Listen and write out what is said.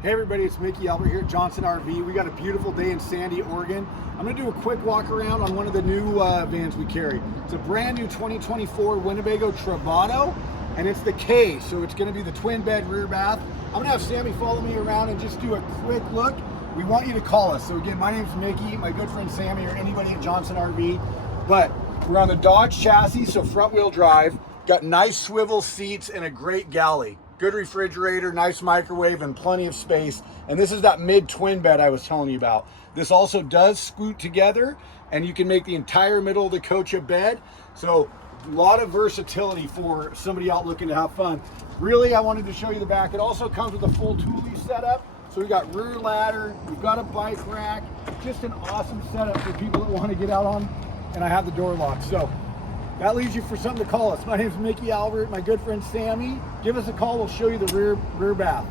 Hey everybody, it's Mickey Albert here at Johnson RV. We got a beautiful day in Sandy, Oregon. I'm gonna do a quick walk around on one of the new vans we carry. It's a brand new 2024 Winnebago Travato, and it's the K, so it's gonna be the twin bed rear bath. I'm gonna have Sammy follow me around and just do a quick look. We want you to call us. So again, my name's Mickey, my good friend Sammy, or anybody at Johnson RV. But we're on the Dodge chassis, so front wheel drive. Got nice swivel seats and a great galley. Good refrigerator, nice microwave, and plenty of space. And this is that mid twin bed I was telling you about. This also does scoot together, and you can make the entire middle of the coach a bed. So a lot of versatility for somebody out looking to have fun. Really, I wanted to show you the back. It also comes with a full Thule setup. So we've got rear ladder, we've got a bike rack, just an awesome setup for people that want to get out on, and I have the door locked. So that leaves you for something to call us. My name's Mickey Albert, my good friend Sammy. Give us a call, we'll show you the rear bath.